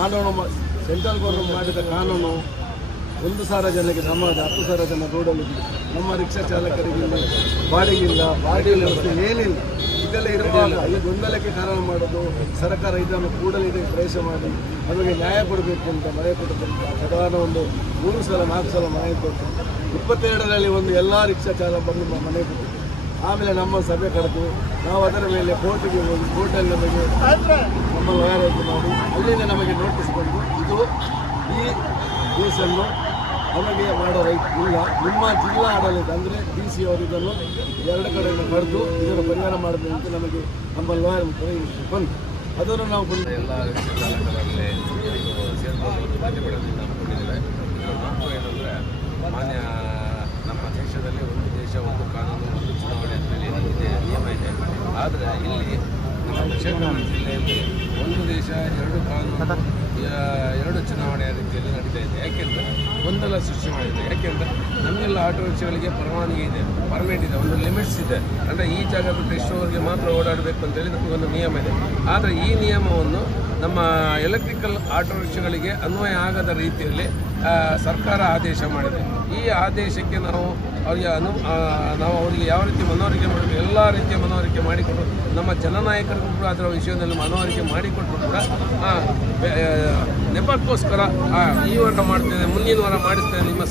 ಕಾನೂನು central government ಮಾಡಿದ ಕಾನೂನು 1,000 ಜನಕ್ಕೆ ಸಮಾಜ 10,000 ಜನ ರೋಡಲ್ಲಿ ನಮ್ಮ ರಿಕ್ಷಾ ಚಾಲಕರಿಗೆ ಬಾಡಿಗಿಲ್ಲ ಬಾಡಿಗೆ ವ್ಯವಸ್ಥೆ ಏನಿಲ್ಲ. ಇದೆಲ್ಲ ಇರುವಾಗ ಈ ಗೊಂದಲಕ್ಕೆ ಕಾರಣ ಮಾಡೋದು ಸರ್ಕಾರ ಇದನ್ನು ಕೂಡಲೇ ಇದಕ್ಕೆ ಪ್ರವೇಶ ಮಾಡಿ ನಮಗೆ ನ್ಯಾಯ ಕೊಡಬೇಕು ಅಂತ ಮನೆ ಕೊಡಬೇಕು. ಸಾಧಾರಣ ಒಂದು 3 ಸಲ 4 ಸಲ ಮನೆ ಕೊಟ್ಟು 22ರಲ್ಲಿ ಒಂದು ಎಲ್ಲ ರಿಕ್ಷಾ ಚಾಲಕ ಬಂದು ಮನೆ ಕೊಟ್ಟು ಆಮೇಲೆ ನಮ್ಮ ಸಭೆ ಕರೆದು ನಾವು ಅದರ ಮೇಲೆ ಕೋರ್ಟಿಗೆ ಹೋಗಿ ಕೋರ್ಟಲ್ಲಿ ನಮಗೆ ನಮ್ಮ ಲಾಯರ್ ಮಾಡಿ ಅಲ್ಲಿಂದ ನಮಗೆ ನೋಟಿಸ್ ಬಂದು ಇದು ಈ ಕೇಸನ್ನು ನಮಗೆ ಮಾಡೋ ರೈಟ್ ಇಲ್ಲ, ನಿಮ್ಮ ಜಿಲ್ಲಾ ಆಡಳಿತ ಅಂದರೆ DC ಅವರು ಇದನ್ನು 2 ಕಡೆಯಿಂದ ಪಡೆದು ಇದನ್ನು ಪರಿಹಾರ ಮಾಡಬೇಕು ಅಂತ ನಮಗೆ ನಮ್ಮ ಲಾಯರ್ ಬಂದು ಅದನ್ನು ನಾವು ಎಲ್ಲ ಚಾಲಕರಲ್ಲಿ ಸೇರ್ಕೊಂಡು ಪ್ರತಿಭಟನೆ ಹಮ್ಮಿಕೊಂಡಿದ್ದೇವೆ. ಇದರ ಮಹತ್ವ ಏನಂದರೆ ಮಾನ್ಯ ನಮ್ಮ ದೇಶದಲ್ಲಿ ಒಂದು ದೇಶ ಒಂದು ಕಾನೂನು ಒಂದು ಚುನಾವಣೆ ಅಂತೇಳಿ ಇದೆ ನಿಯಮ ಇದೆ. ಆದರೆ ಇಲ್ಲಿ ನಮ್ಮ ದಕ್ಷಿಣ ಕನ್ನಡ ಜಿಲ್ಲೆಯಲ್ಲಿ ಒಂದು ದೇಶ ಎರಡು ಕಾನೂನು 2 ಚುನಾವಣೆಯ ರೀತಿಯಲ್ಲಿ ನಡೀತಾ ಇದೆ. ಯಾಕೆಂದರೆ ಗೊಂದಲ ಸೃಷ್ಟಿ ಮಾಡಿದೆ. ಯಾಕೆಂದರೆ ನಮಗೆಲ್ಲ ಆಟೋ ರಿಕ್ಷಾಗಳಿಗೆ ಪರವಾನಗಿ ಇದೆ, ಪರ್ಮಿಟ್ ಇದೆ, ಒಂದು ಲಿಮಿಟ್ಸ್ ಇದೆ. ಅಂದರೆ ಈ ಜಾಗ ಬಿಟ್ಟು ಇಷ್ಟುವರೆಗೆ ಮಾತ್ರ ಓಡಾಡಬೇಕು ಅಂತೇಳಿ ನಮಗೊಂದು ನಿಯಮ ಇದೆ. ಆದರೆ ಈ ನಿಯಮವನ್ನು ನಮ್ಮ ಎಲೆಕ್ಟ್ರಿಕಲ್ ಆಟೋ ರಿಕ್ಷಾಗಳಿಗೆ ಅನ್ವಯ ಆಗದ ರೀತಿಯಲ್ಲಿ ಸರ್ಕಾರ ಆದೇಶ ಮಾಡಿದೆ. ಈ ಆದೇಶಕ್ಕೆ ನಾವು ಅವರಿಗೆ ಯಾವ ರೀತಿ ಮನವರಿಕೆ ಮಾಡಬೇಕು ಎಲ್ಲ ರೀತಿಯ ಮನವರಿಕೆ ಮಾಡಿಕೊಟ್ಟು ನಮ್ಮ ಜನನಾಯಕರಿಗೂ ಕೂಡ ಅದರ ವಿಷಯದಲ್ಲಿ ಮನವರಿಕೆ ಮಾಡಿಕೊಟ್ಟರು ಕೂಡ ನೆಪಕ್ಕೋಸ್ಕರ ಈ ವಾರ ಮಾಡ್ತೇನೆ ಮುಂದಿನ ವಾರ ಮಾಡಿಸ್ತೇನೆ ನಿಮ್ಮ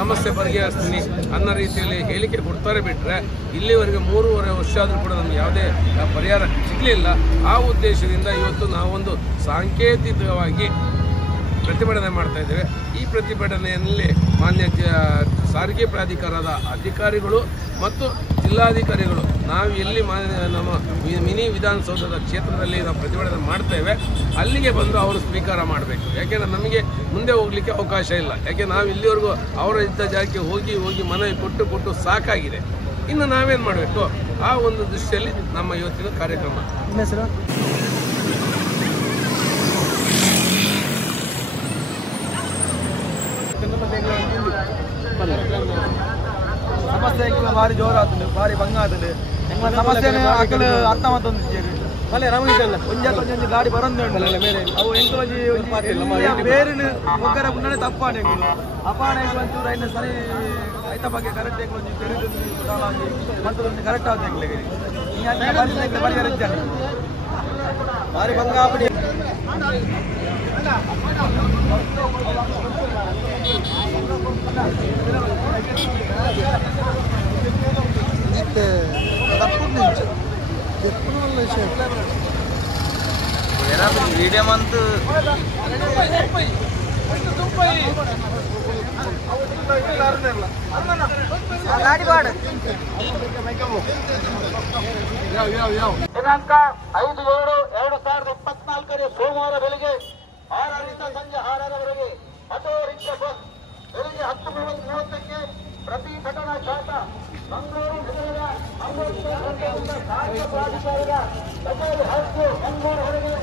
ಸಮಸ್ಯೆ ಬಗೆಹರಿಸ್ತೀನಿ ಅನ್ನೋ ರೀತಿಯಲ್ಲಿ ಹೇಳಿಕೆ ಕೊಡ್ತಾರೆ. ಬಿಟ್ಟರೆ ಇಲ್ಲಿವರೆಗೆ 3.5 ವರ್ಷ ಆದರೂ ಕೂಡ ನಮಗೆ ಯಾವುದೇ ಪರಿಹಾರ ಸಿಗಲಿಲ್ಲ. ಆ ಉದ್ದೇಶದಿಂದ ಇವತ್ತು ನಾವೊಂದು ಸಾಂಕೇತಿಕವಾಗಿ ಪ್ರತಿಭಟನೆ ಮಾಡ್ತಾ ಇದ್ದೇವೆ. ಈ ಪ್ರತಿಭಟನೆಯಲ್ಲಿ ಮಾನ್ಯ ಸಾರಿಗೆ ಪ್ರಾಧಿಕಾರದ ಅಧಿಕಾರಿಗಳು ಮತ್ತು ಜಿಲ್ಲಾಧಿಕಾರಿಗಳು ನಾವು ಎಲ್ಲಿ ನಮ್ಮ ಮಿನಿ ವಿಧಾನಸೌಧದ ಕ್ಷೇತ್ರದಲ್ಲಿ ನಾವು ಪ್ರತಿಭಟನೆ ಮಾಡ್ತೇವೆ ಅಲ್ಲಿಗೆ ಬಂದು ಅವರು ಸ್ವೀಕಾರ ಮಾಡಬೇಕು. ಯಾಕೆಂದರೆ ನಮಗೆ ಮುಂದೆ ಹೋಗಲಿಕ್ಕೆ ಅವಕಾಶ ಇಲ್ಲ. ಯಾಕೆ ನಾವು ಇಲ್ಲಿವರೆಗೂ ಅವರ ಇದ್ದ ಜಾಗಕ್ಕೆ ಹೋಗಿ ಮನವಿ ಕೊಟ್ಟು ಸಾಕಾಗಿದೆ. ಇನ್ನು ನಾವೇನು ಮಾಡಬೇಕು ಆ ಒಂದು ದೃಷ್ಟಿಯಲ್ಲಿ ನಮ್ಮ ಇವತ್ತಿನ ಕಾರ್ಯಕ್ರಮ. ಸಮಸ್ಯೆ ಭಾರಿ ಜೋರ ಆತಂಡು ಭಾರಿ ಭಂಗ ಆತಂಡು ಸಮಸ್ಯೆ ಅಕ್ಕಲು ಅರ್ಥ ಮಾತೊಂದಿದ್ದೇವೆ ಒಂಜಿ ಗಾಡಿ ಬರೋದು ಅವು ಎಂಕಲೊಂಜಿ ಬೇರಿನ ಒಗ್ಗರ ಮುಂದೆ ತಪ್ಪಾಣೆ ಅಪಾಣೆ ಒಂಚೂರು ಐನ ಸರಿ ಐತ ಬಗ್ಗೆ ಕರೆಕ್ಟ್ ಒಂಜಿ ತೆರೆದು ಮಂತೊಂದು ಕರೆಕ್ಟ್ ಆಗುತ್ತೆ ಪರಿಹಾರ ಇದ್ದಾನೆ ಭಾರಿ ಭಂಗ ಆಗ್ಬಿಡಿ. వీడియో మంత్ ದಿನಾಂಕ 5/7/2024 ಸೋಮವಾರ ಬೆಳಿಗ್ಗೆ 6ರಿಂದ ಸಂಜೆ 6ರವರೆಗೆ ಆಟೋ ರಿಕ್ಷಾ ಬಸ್ ಬೆಳಿಗ್ಗೆ 10:30ಕ್ಕೆ ಪ್ರತಿಭಟನಾ ಜಾಥ ಮಂಗಳೂರು ನಗರದ ಅಂಬೇಡ್ಕರ್ ವೃತ್ತದಿಂದ ಸಾರಿಗೆ ಪ್ರಾಧಿಕಾರದ ಕಚೇರಿ ಹಾಕಿ ಮಂಗಳೂರುವರೆಗೆ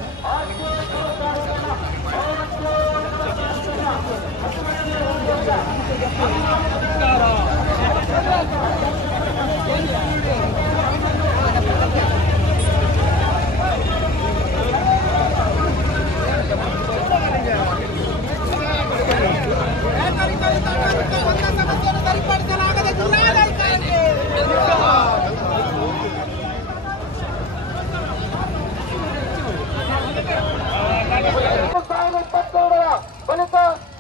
ಬಳಿಕ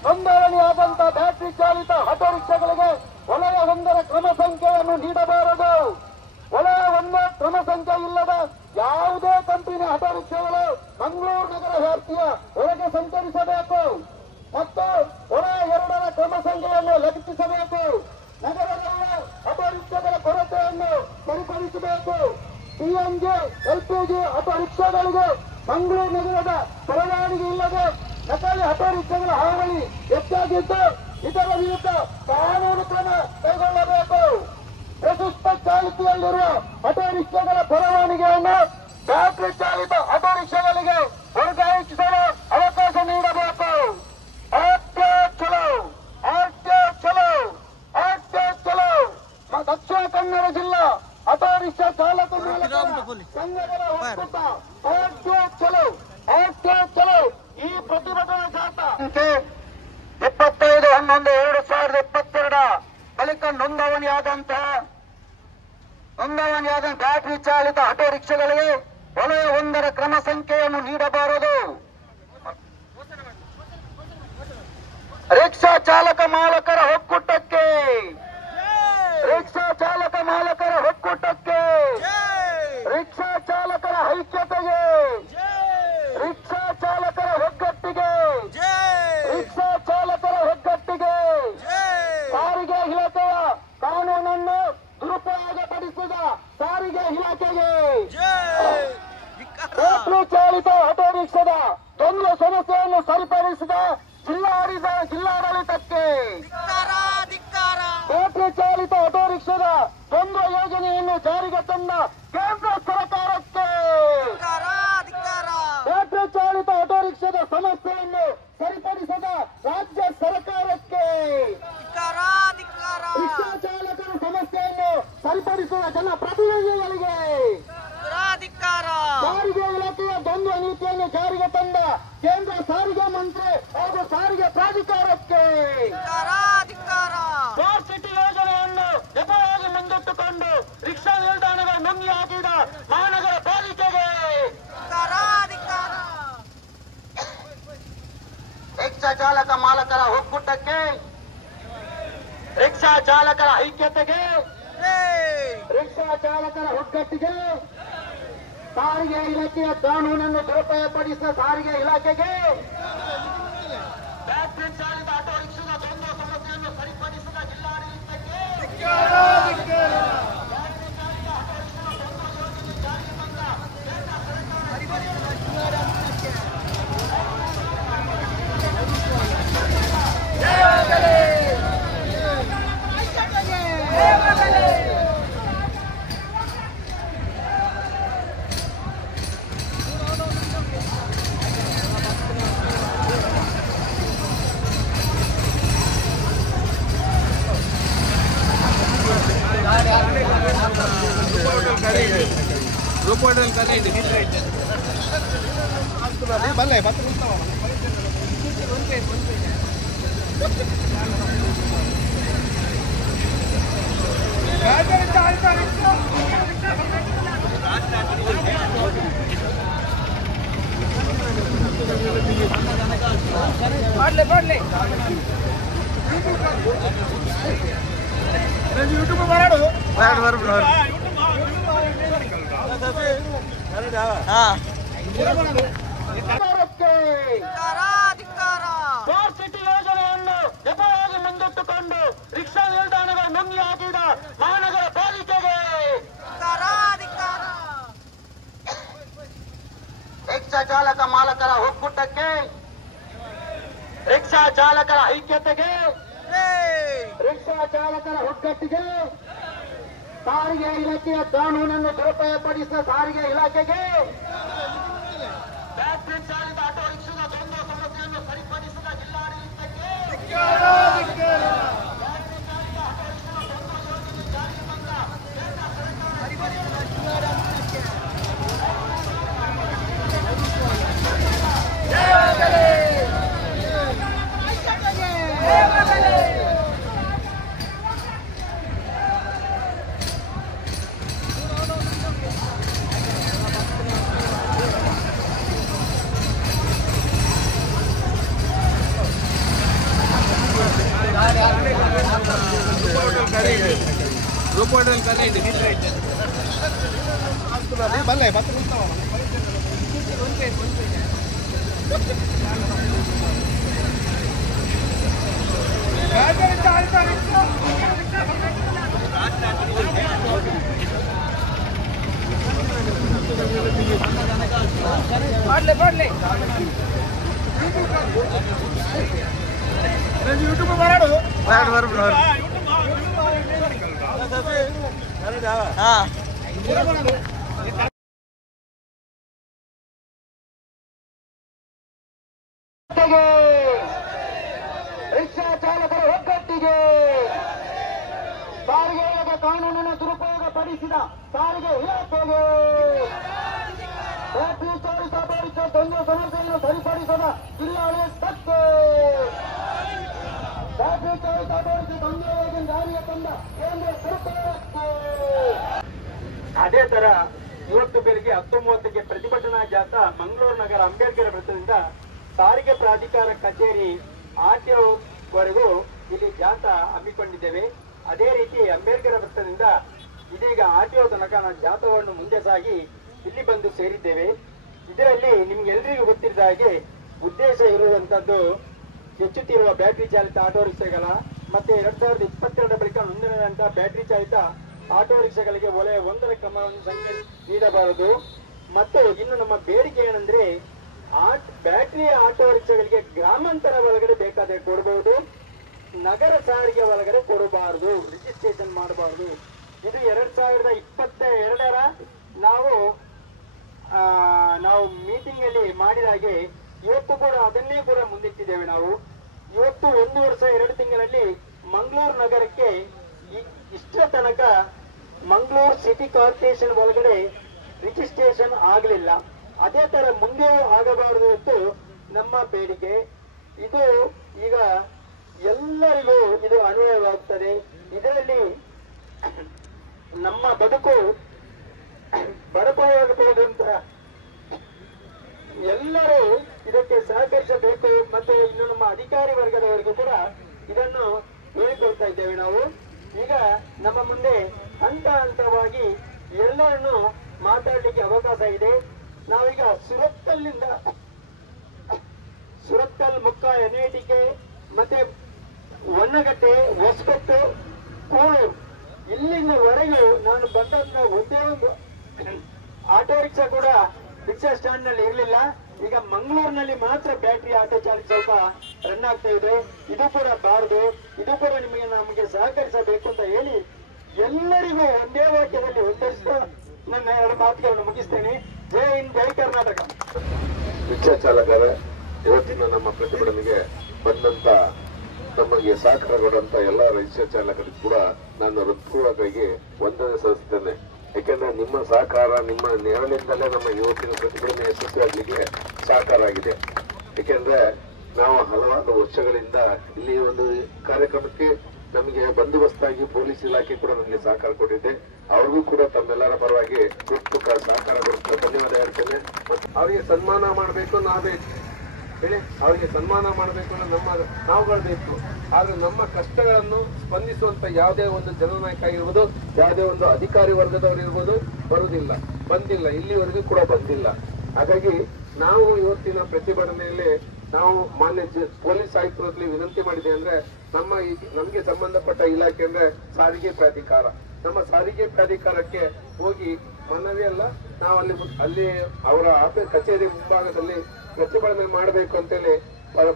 ನೋಂದಣಿಯಾದಂತಹ ಬ್ಯಾಟರಿ ಚಾಲಿತ ಆಟೋ ರಿಕ್ಷಾಗಳಿಗೆ ವಲಯ 1ರ ಕ್ರಮ ಸಂಖ್ಯೆಯನ್ನು ನೀಡಬಾರದು. ವಲಯ 1 ಕ್ರಮ ಸಂಖ್ಯೆ ಇಲ್ಲದ ಯಾವುದೇ ಕಂಪನಿ ಆಟೋ ರಿಕ್ಷಾಗಳು ಮಂಗಳೂರು ನಗರ ವ್ಯಾಪ್ತಿಯ ಹೊರಗೆ ಸಂಚರಿಸಬೇಕು ಮತ್ತು ವಲಯ 2ರ ಕ್ರಮ ಸಂಖ್ಯೆಯನ್ನು ಲಕ್ಷಿಸಬೇಕು. ನಗರದಲ್ಲಿ ಆಟೋ ರಿಕ್ಷಾಗಳ ಕೊರತೆಯನ್ನು ಸರಿಪಡಿಸಬೇಕು. CNG LPG ಆಟೋ ರಿಕ್ಷಾಗಳಿಗೆ ಮಂಗಳೂರು ನಗರದ ಪರವಾನಗಿ ಇಲ್ಲದೆ ನಕಲಿ ಆಟೋ ರಿಕ್ಷಾಗಳ ಹಾವಳಿ ಹೆಚ್ಚಾಗಿದ್ದು ಇದರ ವಿರುದ್ಧ ಕಾನೂನು ಕ್ರಮ ಕೈಗೊಳ್ಳಬೇಕು. ಪ್ರಸ್ತುತ ಚಾಲ್ತಿಯಲ್ಲಿರುವ ಆಟೋ ರಿಕ್ಷಾಗಳ ಪರವಾನಗಿಯನ್ನು ಬ್ಯಾಟರಿ ಚಾಲಿತ ಆಟೋ ರಿಕ್ಷಾಗಳಿಗೆ ವರ್ಗಾಯಿಸಲು ಅವಕಾಶ ನೀಡಬೇಕು. ದಕ್ಷಿಣ ಕನ್ನಡ ಜಿಲ್ಲಾ ಆಟೋ ರಿಕ್ಷಾ ಚಾಲಕ ಸಂಘಗಳ ಒಕ್ಕೂಟ ಚಲೋ ಈ ಪ್ರತಿಭಟನೆ ನೋಂದಣಿಯಾದಂತ ಬ್ಯಾಟರಿ ಚಾಲಿತ ಆಟೋ ರಿಕ್ಷಾಗಳಿಗೆ ವಲಯ 1ರ ಕ್ರಮ ಸಂಖ್ಯೆಯನ್ನು ನೀಡಬಾರದು. ರಿಕ್ಷಾ ಚಾಲಕ ಮಾಲಕರ ಒಕ್ಕೂಟಕ್ಕೆ ರಿಕ್ಷಾ ಚಾಲಕರ ಐಕ್ಯತೆಗೆ, ರಿಕ್ಷಾ ಚಾಲಕರ ಒಗ್ಗಟ್ಟಿಗೆ, ಸಾರಿಗೆ ಇಲಾಖೆಯ ಕಾನೂನನ್ನು ದುರುಪಯೋಗಪಡಿಸಿದ ಸಾರಿಗೆ ಇಲಾಖೆಗೆ, ಬ್ಯಾಟರಿ ಚಾಲಿತ ಆಟೋ ರಿಕ್ಷಾದ ದ್ವಂದ್ವ ಸಮಸ್ಯೆಯನ್ನು ಸರಿಪಡಿಸಿದ ಜಿಲ್ಲಾಡಳಿತಕ್ಕೆ, ಬ್ಯಾಟರಿ ಚಾಲಿತ ಆಟೋ ರಿಕ್ಷಾದ ದ್ವಂದ್ವ ಯೋಜನೆಯನ್ನು ಜಾರಿಗೆ ತಂದ ಕೇಂದ್ರ ಸರ್ಕಾರಕ್ಕೆ, ಬ್ಯಾಟರಿ ಚಾಲಿತ ಆಟೋ ರಿಕ್ಷಾದ ಸಮಸ್ಯೆಯನ್ನು ಸರಿಪಡಿಸದ ರಾಜ್ಯ ಸರ್ಕಾರಕ್ಕೆ, ರಿಕ್ಷಾ ಚಾಲಕರ ಸಮಸ್ಯೆಯನ್ನು ಸರಿಪಡಿಸುವ ಜನಪ್ರತಿನಿಧಿಗಳಿಗೆ, ಸಾರಿಗೆ ಇಲಾಖೆಯ ದ್ವಂದ್ವ ನೀತಿಯನ್ನು ಜಾರಿಗೆ ತಂದ ಕೇಂದ್ರ ಸಾರಿಗೆ ಮಂತ್ರಿ ಹಾಗೂ ಸಾರಿಗೆ ಪ್ರಾಧಿಕಾರಕ್ಕೆ, ಸ್ಮಾರ್ಟ್ ಸಿಟಿ ಯೋಜನೆಯನ್ನು ನೆಪವಾಗಿ ಮುಂದಿಟ್ಟುಕೊಂಡು ರಿಕ್ಷಾ ನಿಲ್ದಾಣಗಳ ನುಂಗಿ ಹಾಕಿದ ಮಹಾನಗರ ಪಾಲಿಕೆಗೆ, ರಿಕ್ಷಾ ಚಾಲಕ ಮಾಲಕರ ಒಕ್ಕೂಟಕ್ಕೆ, ರಿಕ್ಷಾ ಚಾಲಕರ ಐಕ್ಯತೆಗೆ, ರಿಕ್ಷಾ ಚಾಲಕರ ಒಗ್ಗಟ್ಟಿಗೆ, ಸಾರಿಗೆ ಇಲಾಖೆಯ ಕಾನೂನನ್ನು ದುರುಪಯೋಗಪಡಿಸಿದ ಸಾರಿಗೆ ಇಲಾಖೆಗೆ, ಬ್ಯಾಟರಿ ಚಾಲಿತ ಆಟೋ ರಿಕ್ಷಾದ ದ್ವಂದ್ವ ಸಮಸ್ಯೆಯನ್ನು ಸರಿಪಡಿಸಿದ ಜಿಲ್ಲಾಡಳಿತಕ್ಕೆ, ಬ್ಯಾಟರಿ ಚಾಲಿತ ಆಟೋ ರಿಕ್ಷಾದ ದ್ವಂದ್ವ ಯೋಜನೆ ಜಾರಿಗೆ ತಂದ ಕೇಂದ್ರ ಸ್ಮಾರ್ಟ್ ಸಿಟಿ ಯೋಜನೆಯನ್ನು ನೆಪವಾಗಿ ಮುಂದಿಟ್ಟುಕೊಂಡು ರಿಕ್ಷಾ ನಿಲ್ದಾಣಗಳ ನುಂಗಿ ಹಾಕಿದ ಮಹಾನಗರ ಪಾಲಿಕೆಗೆ, ರಿಕ್ಷಾ ಚಾಲಕ ಮಾಲಕರ ಒಕ್ಕೂಟಕ್ಕೆ, ರಿಕ್ಷಾ ಚಾಲಕರ ಐಕ್ಯತೆಗೆ, ರಿಕ್ಷಾ ಚಾಲಕರ ಒಗ್ಗಟ್ಟಿಗೆ, ಸಾರಿಗೆ ಇಲಾಖೆಯ ಕಾನೂನನ್ನು ದುರುಪಯೋಗಪಡಿಸಿದ ಸಾರಿಗೆ ಇಲಾಖೆಗೆ, ಬ್ಯಾಟರಿ ಚಾಲಿತ ಆಟೋ ರಿಕ್ಷಾದ ದ್ವಂದ್ವ ಸಮಸ್ಯೆಯನ್ನು ಸರಿಪಡಿಸಿದ ಜಿಲ್ಲಾಡಳಿತಕ್ಕೆ, ಬ್ಯಾಟರಿ ಚಾಲಿತ ಆಟೋ ರಿಕ್ಷಾದ ದ್ವಂದ್ವ ಯೋಜನೆ ಜಾರಿಗೆ ತಂದ ಕೇಂದ್ರ ರಿಕ್ಷಾ ಚಾಲಕರ ಒಗ್ಗಟ್ಟಿಗೆ, ಸಾರಿಗೆ ಇಲಾಖೆ ಕಾನೂನನ್ನು ದುರುಪಯೋಗಪಡಿಸಿದ ಸಾರಿಗೆ ಇಲಾಖೆಗೆ, ಬ್ಯಾಟರಿ ಚಾಲಿತ ಆಟೋ ರಿಕ್ಷಾ ದ್ವಂದ್ವ ಸಮಸ್ಯೆಯನ್ನು ಸರಿಪಡಿಸದ ಜಿಲ್ಲಾಡಳಿತಕ್ಕೆ, ಬ್ಯಾಟರಿ ಚಾಲಿತ ಆಟೋ ರಿಕ್ಷಾ ದ್ವಂದ್ವ ಯೋಜನೆ ಜಾರಿಗೆ ತಂದ ಅದೇ ತರ ಇವತ್ತು ಬೆಳಿಗ್ಗೆ 10:30ಕ್ಕೆ ಪ್ರತಿಭಟನಾ ಜಾಥಾ ಮಂಗಳೂರು ನಗರ ಅಂಬೇಡ್ಕರ್ ವೃತ್ತದಿಂದ ಸಾರಿಗೆ ಪ್ರಾಧಿಕಾರ ಕಚೇರಿ RTO ವರೆಗೂ ಇಲ್ಲಿ ಜಾಥಾ ಹಮ್ಮಿಕೊಂಡಿದ್ದೇವೆ. ಅದೇ ರೀತಿ ಅಂಬೇಡ್ಕರ್ ವೃತ್ತದಿಂದ ಇದೀಗ RTO ತನಕ ನಾವು ಜಾಥಾವನ್ನು ಮುಂದೆ ಸಾಗಿ ಇಲ್ಲಿ ಬಂದು ಸೇರಿದ್ದೇವೆ. ಇದರಲ್ಲಿ ನಿಮ್ಗೆಲ್ರಿಗೂ ಗೊತ್ತಿದ್ದ ಹಾಗೆ ಉದ್ದೇಶ ಇರುವಂತದ್ದು ಹೆಚ್ಚುತ್ತಿರುವ ಬ್ಯಾಟರಿ ಚಾಲಿತ ಆಟೋ ರಿಕ್ಷಾಗಳ ಮತ್ತೆ 2022 ಬಳಿಕ ನೋಂದಣಿಯಾದಂತಹ ಬ್ಯಾಟರಿ ಚಾಲಿತ ಆಟೋ ರಿಕ್ಷಾಗಳಿಗೆ ವಲಯ 1ರ ಕ್ರಮವನ್ನು ಸಂಖ್ಯೆ ನೀಡಬಾರದು. ಮತ್ತು ಇನ್ನು ನಮ್ಮ ಬೇಡಿಕೆ ಏನಂದ್ರೆ ಬ್ಯಾಟರಿ ಆಟೋ ರಿಕ್ಷಾಗಳಿಗೆ ಗ್ರಾಮಾಂತರ ಒಳಗಡೆ ಬೇಕಾದ್ರೆ ಕೊಡಬಹುದು, ನಗರ ಸಾರಿಗೆ ಒಳಗಡೆ ಕೊಡಬಾರದು, ರಿಜಿಸ್ಟ್ರೇಷನ್ ಮಾಡಬಾರದು. ಇದು 2022ರ ನಾವು ಮೀಟಿಂಗ್ ಅಲ್ಲಿ ಮಾಡಿದ ಹಾಗೆ ಇವತ್ತು ಕೂಡ ಅದನ್ನೇ ಕೂಡ ಮುಂದಿಟ್ಟಿದ್ದೇವೆ. ನಾವು ಇವತ್ತು 1 ವರ್ಷ 2 ತಿಂಗಳಲ್ಲಿ ಮಂಗಳೂರು ನಗರಕ್ಕೆ ಇಷ್ಟರ ತನಕ ಮಂಗಳೂರು ಸಿಟಿ ಕಾರ್ಪೊರೇಷನ್ ಒಳಗಡೆ ರಿಜಿಸ್ಟ್ರೇಷನ್ ಆಗಲಿಲ್ಲ. ಅದೇ ತರ ಮುಂದೆಯೂ ಆಗಬಾರದು ಎಂದು ನಮ್ಮ ಬೇಡಿಕೆ. ಇದು ಈಗ ಎಲ್ಲರಿಗೂ ಇದು ಅನ್ವಯವಾಗುತ್ತದೆ. ಇದರಲ್ಲಿ ನಮ್ಮ ಬದುಕು ಬಡಪಾಯಾಗಬಹುದು ಅಂತ ಎಲ್ಲರೂ ಇದಕ್ಕೆ ಸಹಕರಿಸಬೇಕು. ಮತ್ತು ಇನ್ನು ನಮ್ಮ ಅಧಿಕಾರಿ ವರ್ಗದವರಿಗೂ ಕೂಡ ಇದನ್ನು ಹೇಳಿಕೊಳ್ತಾ ಇದ್ದೇವೆ. ನಾವು ಈಗ ನಮ್ಮ ಮುಂದೆ ಹಂತ ಹಂತವಾಗಿ ಎಲ್ಲರನ್ನು ಮಾತಾಡಲಿಕ್ಕೆ ಅವಕಾಶ ಇದೆ. ನಾವೀಗ ಸುರತ್ಕಲ್ ಮುಕ್ಕ NITK ಮತ್ತೆ ಹೊನ್ನಗಟ್ಟೆ ಹೊಸಕೊಟ್ಟು ಕೋಳೂರು ಇಲ್ಲಿನವರೆಗೂ ನಾನು ಬಂದಂತ ಒಂದೇ ಒಂದು ಆಟೋ ರಿಕ್ಷಾ ಕೂಡ ರಿಕ್ಷಾ ಸ್ಟ್ಯಾಂಡ್ ನಲ್ಲಿ ಇರಲಿಲ್ಲ. ಈಗ ಮಂಗಳೂರಿನಲ್ಲಿ ಮಾತ್ರ ಬ್ಯಾಟರಿ ಆಟೋ ಚಾಲಿತ ಸ್ವಲ್ಪ ರನ್ ಆಗ್ತಾ ಇದೆ. ಇದು ಕೂಡ ಬಾರದು, ಇದು ಕೂಡ ನಮಗೆ ಸಹಕರಿಸಬೇಕು ಅಂತ ಹೇಳಿ ಎಲ್ಲರಿಗೂ ಒಂದೇ ವಾಕ್ಯದಲ್ಲಿ ಉತ್ತರಿಸ್ತಾ ನನ್ನ 2 ಮಾತುಗಳನ್ನು ಮುಗಿಸ್ತೇನೆ. ಜೈ ಹಿಂದ್, ಜೈ ಕರ್ನಾಟಕ. ರಿಕ್ಷಾ ಚಾಲಕರ ಇವತ್ತಿನ ನಮ್ಮ ಪ್ರತಿಭಟನೆಗೆ ಬಂದಂತ ನಮಗೆ ಸಹಕಾರ ಕೊಡುವಂತ ಎಲ್ಲ ರಿಕ್ಷಾ ಚಾಲಕರಿಗೂ ಕೂಡ ನಾನು ಹೃತ್ಪೂರ್ವಕವಾಗಿ ವಂದನೆ ಸಲ್ಲಿಸುತ್ತೇನೆ. ಯಾಕೆಂದ್ರೆ ನಿಮ್ಮ ಸಹಕಾರ, ನಿಮ್ಮ ನೆರಳಿಂದಲೇ ನಮ್ಮ ಯುವತಿನ ಪ್ರತಿಭಟನೆ ಯಶಸ್ವಿಯಾಗಲಿಕ್ಕೆ ಸಹಕಾರ ಆಗಿದೆ. ಯಾಕೆಂದ್ರೆ ನಾವು ಹಲವಾರು ವರ್ಷಗಳಿಂದ ಇಲ್ಲಿ ಒಂದು ಕಾರ್ಯಕ್ರಮಕ್ಕೆ ನಮಗೆ ಬಂದೋಬಸ್ತಾಗಿ ಪೊಲೀಸ್ ಇಲಾಖೆ ಕೂಡ ನಮಗೆ ಸಹಕಾರ ಕೊಟ್ಟಿದೆ. ಅವ್ರಿಗೂ ಕೂಡ ತಮ್ಮೆಲ್ಲರ ಪರವಾಗಿ ಸಹಕಾರ ಕೊಡ್ತಾರೆ, ಧನ್ಯವಾದ ಹೇಳ್ತೇನೆ. ಅವರಿಗೆ ಸನ್ಮಾನ ಮಾಡಬೇಕು ನಾವೇ ಹೇಳಿ, ಅವರಿಗೆ ಸನ್ಮಾನ ಮಾಡಬೇಕು ನಾವುಗಳು ಬೇಕು. ಆದ್ರೆ ನಮ್ಮ ಕಷ್ಟಗಳನ್ನು ಸ್ಪಂದಿಸುವಂತ ಯಾವುದೇ ಒಂದು ಜನನಾಯಕ ಆಗಿರ್ಬೋದು, ಯಾವುದೇ ಒಂದು ಅಧಿಕಾರಿ ವರ್ಗದವರು ಇರ್ಬೋದು ಬಂದಿಲ್ಲ, ಇಲ್ಲಿವರೆಗೂ ಕೂಡ ಬಂದಿಲ್ಲ. ಹಾಗಾಗಿ ನಾವು ಇವತ್ತಿನ ಪ್ರತಿಭಟನೆಯಲ್ಲಿ ನಾವು ಮಾನ್ಯ ಪೊಲೀಸ್ ಆಯುಕ್ತರಲ್ಲಿ ವಿನಂತಿ ಮಾಡಿದೆ ಅಂದ್ರೆ ನಮಗೆ ಸಂಬಂಧಪಟ್ಟ ಇಲಾಖೆ ಅಂದ್ರೆ ಸಾರಿಗೆ ಪ್ರಾಧಿಕಾರ. ನಮ್ಮ ಸಾರಿಗೆ ಪ್ರಾಧಿಕಾರಕ್ಕೆ ಹೋಗಿ ಮನವಿ ಅಲ್ಲ, ನಾವು ಅಲ್ಲಿ ಅವರ ಕಚೇರಿ ಮುಂಭಾಗದಲ್ಲಿ ಪ್ರತಿಭಟನೆ ಮಾಡಬೇಕು ಅಂತೇಳಿ